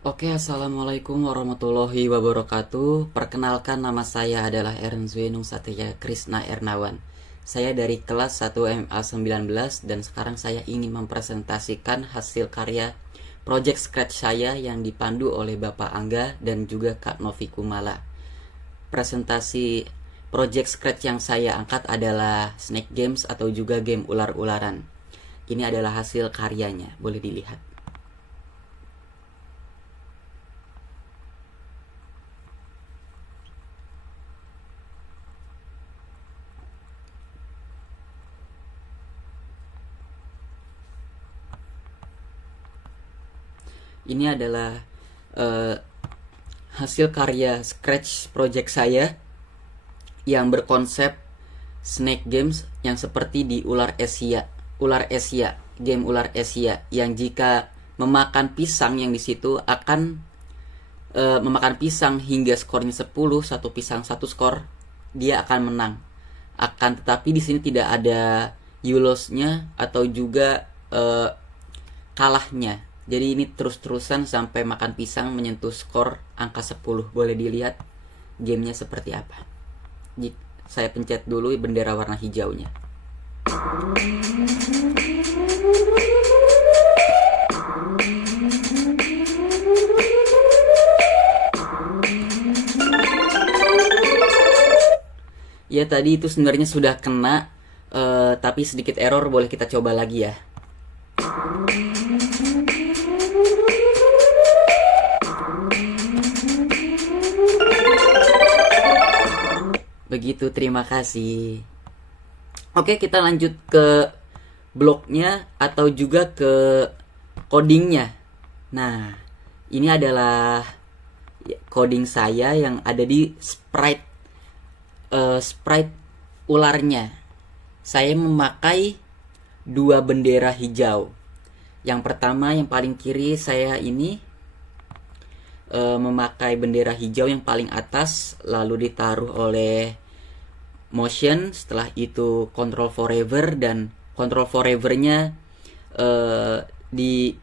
Assalamualaikum warahmatullahi wabarakatuh. Perkenalkan, nama saya adalah Ernzwenung Satya Krisna Ernawan. Saya dari kelas 1 MA19 dan sekarang saya ingin mempresentasikan hasil karya project scratch saya yang dipandu oleh Bapak Angga dan juga Kak Novi Kumala. Presentasi project scratch yang saya angkat adalah Snake Games atau juga game ular-ularan. Ini adalah hasil karyanya, boleh dilihat. Ini adalah eh, hasil karya scratch project saya yang berkonsep Snake Games yang seperti di Ular Asia, game Ular Asia yang jika memakan pisang yang di situ akan memakan pisang hingga skornya 10, satu pisang satu skor, dia akan menang. Tetapi di sini tidak ada you-lose-nya atau juga kalahnya. Jadi ini terus-terusan sampai makan pisang menyentuh skor angka 10. Boleh dilihat gamenya seperti apa. Saya pencet dulu bendera warna hijaunya. Ya, tadi itu sebenarnya sudah kena, tapi sedikit error. Boleh kita coba lagi ya. Begitu, terima kasih. Oke, kita lanjut ke bloknya atau juga ke codingnya. Nah, ini adalah coding saya yang ada di sprite ularnya. Saya memakai dua bendera hijau. Yang pertama, yang paling kiri, saya ini memakai bendera hijau yang paling atas, lalu ditaruh oleh motion. Setelah itu control forever, dan control forevernya di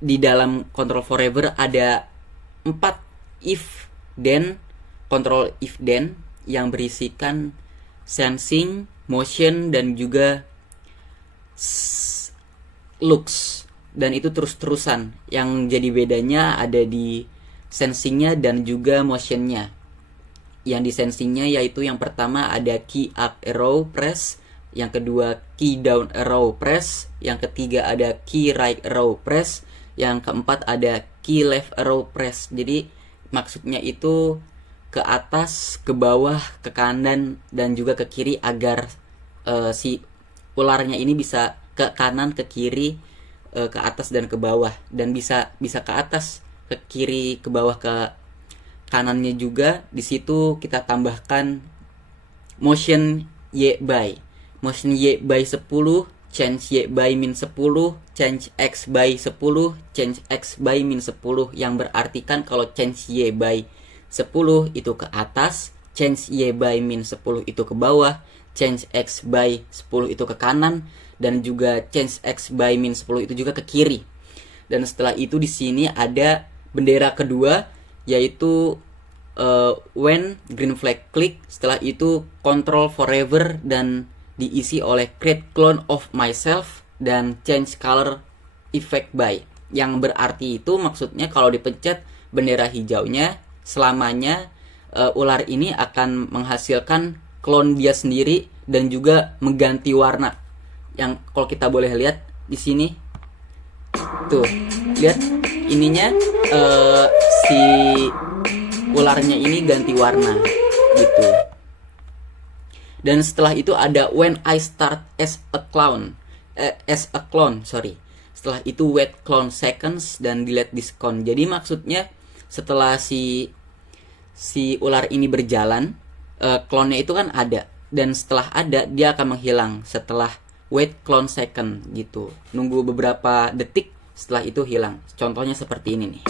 dalam control forever ada 4 if then, control if then yang berisikan sensing, motion, dan juga looks, dan itu terus-terusan. Yang jadi bedanya ada di sensingnya dan juga motionnya. Yang di sensingnya yaitu yang pertama ada key up arrow press, yang kedua key down arrow press, yang ketiga ada key right arrow press, yang keempat ada key left arrow press. Jadi maksudnya itu ke atas, ke bawah, ke kanan, dan juga ke kiri agar si ularnya ini bisa ke kanan, ke kiri, ke atas dan ke bawah, dan bisa ke atas, ke kiri, ke bawah, ke kanannya juga. Di situ kita tambahkan motion Y by. Motion Y by 10, change Y by min 10, change X by 10, change X by min 10, yang berartikan kalau change Y by 10 itu ke atas, change Y by min 10 itu ke bawah, change X by 10 itu ke kanan, dan juga change X by min 10 itu juga ke kiri. Dan setelah itu di sini ada bendera kedua, yaitu when green flag click. Setelah itu control forever dan diisi oleh create clone of myself dan change color effect by, yang berarti itu maksudnya kalau dipencet bendera hijaunya, selamanya ular ini akan menghasilkan clone dia sendiri dan juga mengganti warna. Yang kalau kita boleh lihat di sini tuh, lihat ininya, si ularnya ini ganti warna gitu. Dan setelah itu ada when I start as a clone, setelah itu wait clone seconds dan delete this clone. Jadi maksudnya setelah si ular ini berjalan, clone-nya itu kan ada, dan setelah ada dia akan menghilang setelah wait clone second gitu. Nunggu beberapa detik, setelah itu hilang. Contohnya seperti ini nih.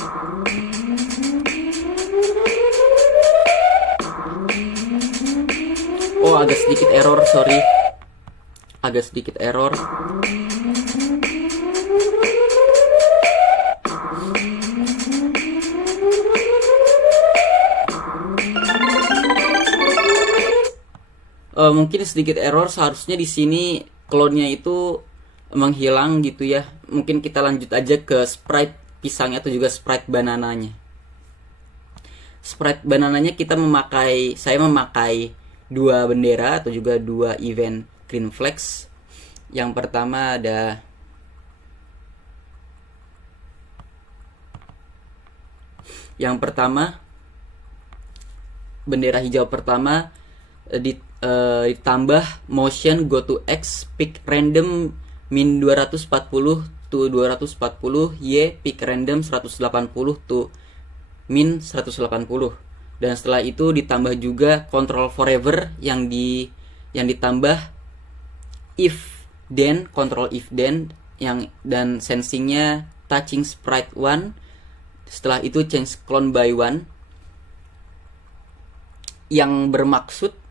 Oh, agak sedikit error, sorry. Agak sedikit error. mungkin sedikit error, seharusnya di sini clone-nya itu menghilang gitu ya. Mungkin kita lanjut aja ke sprite pisangnya atau juga sprite banananya. Sprite banananya saya memakai dua bendera atau juga dua event green flags. Yang pertama ada bendera hijau pertama ditambah motion go to X pick random min 240 to 240 Y pick random 180 to min 180. Dan setelah itu ditambah juga control forever yang ditambah if then, control if then dan sensingnya touching sprite 1. Setelah itu change clone by 1 yang bermaksud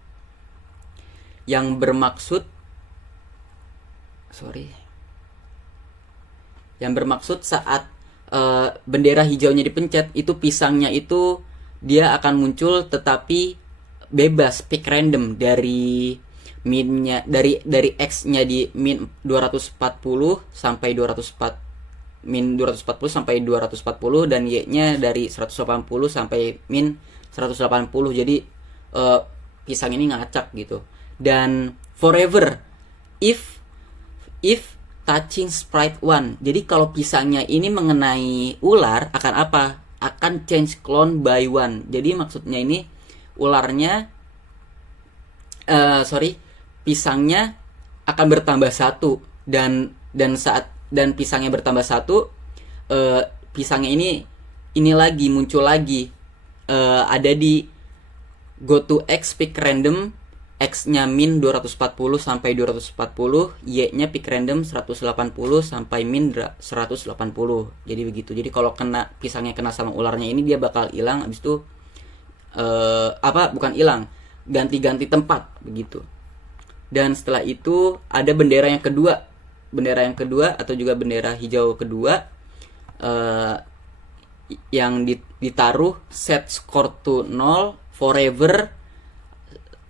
saat bendera hijaunya dipencet, itu pisangnya itu dia akan muncul tetapi bebas pick random dari minnya, dari X-nya di min 240 sampai 240 sampai 240 dan Y-nya dari 180 sampai min 180. Jadi pisang ini ngacak gitu. Dan forever if touching sprite 1. Jadi kalau pisangnya ini mengenai ular akan apa? Akan change clone by 1. Jadi maksudnya ini ularnya pisangnya akan bertambah 1 dan pisangnya bertambah 1, pisangnya ini lagi muncul lagi, ada di go to X pick random, X-nya min 240 sampai 240, Y-nya pick random 180 sampai min 180. Jadi begitu. Jadi kalau pisangnya kena sama ularnya ini dia bakal hilang, habis itu bukan hilang, ganti-ganti tempat begitu. Dan setelah itu ada bendera yang kedua atau juga bendera hijau kedua yang ditaruh set score to 0 forever.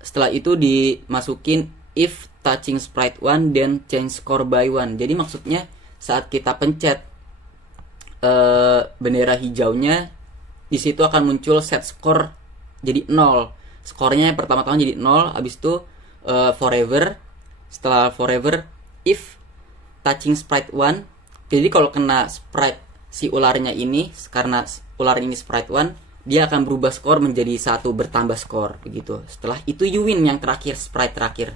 Setelah itu dimasukin if touching sprite 1 then change score by 1. Jadi maksudnya saat kita pencet bendera hijaunya, di situ akan muncul set score jadi 0. Skornya yang pertama-tama jadi 0, habis itu forever. Setelah forever if touching sprite 1. Jadi kalau kena sprite si ularnya ini, karena ular ini sprite 1, dia akan berubah skor menjadi 1, bertambah skor begitu. Setelah itu you win yang terakhir, sprite terakhir.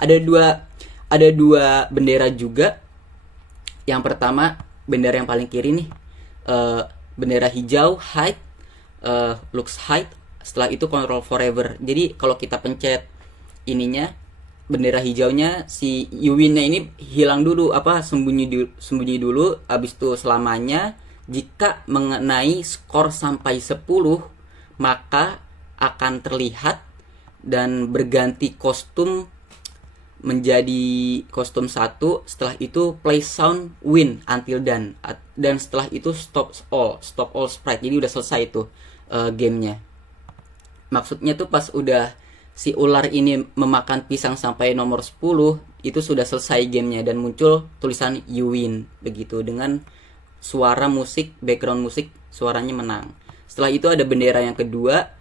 Ada dua bendera juga. Yang pertama bendera yang paling kiri nih, bendera hijau hide, looks hide. Setelah itu control forever. Jadi kalau kita pencet ininya, bendera hijaunya, si you win-nya ini hilang dulu, sembunyi dulu, habis itu selamanya. Jika mengenai skor sampai 10, maka akan terlihat dan berganti kostum menjadi kostum 1. Setelah itu play sound win until done. Dan setelah itu stop all sprite. Jadi udah selesai itu gamenya. Maksudnya tuh pas udah si ular ini memakan pisang sampai nomor 10, itu sudah selesai gamenya dan muncul tulisan you win begitu, dengan suara musik, background musik, suaranya menang. Setelah itu ada bendera kedua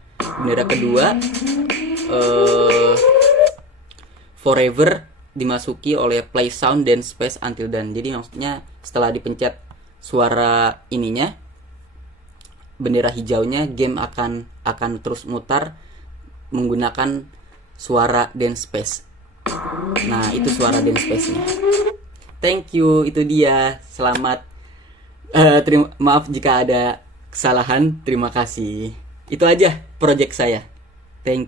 forever dimasuki oleh play sound dan space until done. Jadi maksudnya setelah dipencet suara ininya, bendera hijaunya, game akan terus mutar menggunakan suara dance space. Nah, itu suara dance space-nya. Thank you, itu dia. Selamat. Maaf jika ada kesalahan. Terima kasih. Itu aja project saya. Thank you.